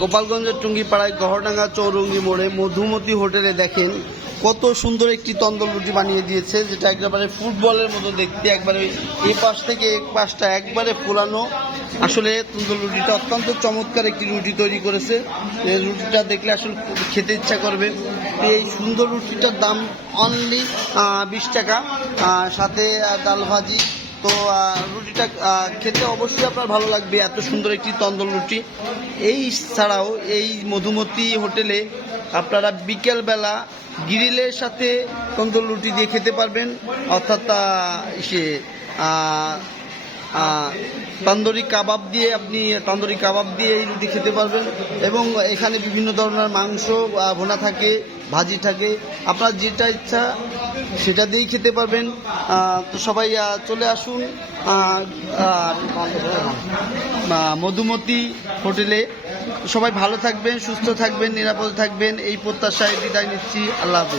গোপালগঞ্জের টুঙ্গিপাড়ায় গহরডাঙ্গা চৌরঙ্গি মোড়ে মধুমতি হোটেলে দেখেন কত সুন্দর একটি তন্দুর রুটি বানিয়ে দিয়েছে, যেটা একেবারে ফুটবলের মতো দেখতে, একবারে এই পাশ থেকে এক পাশটা একবারে ফোলানো। আসলে তন্দুর রুটিটা অত্যন্ত চমৎকার একটি রুটি তৈরি করেছে। এই রুটিটা দেখলে আসলে খেতে ইচ্ছা করবে। এই সুন্দর রুটিটার দাম অনলি 20 টাকা, সাথে ডাল ভাজি। তো রুটিটা খেতে অবশ্যই আপনার ভালো লাগবে, এত সুন্দর একটি তন্দুর রুটি। এই ছাড়াও এই মধুমতি হোটেলে আপনারা বিকেলবেলা গ্রিলের সাথে তন্দুর রুটি দিয়ে খেতে পারবেন, অর্থাৎ তন্দুরি কাবাব দিয়ে এই রুটি খেতে পারবেন। এবং এখানে বিভিন্ন ধরনের মাংস ভুনা থাকে, ভাজি থাকে, আপনার যেটা ইচ্ছা সেটা দিয়েই খেতে পারবেন। তো সবাই চলে আসুন মধুমতি হোটেলে। সবাই ভালো থাকবেন, সুস্থ থাকবেন, নিরাপদে থাকবেন, এই প্রত্যাশায় বিদায় নিচ্ছি। আল্লাহ হাফেজ।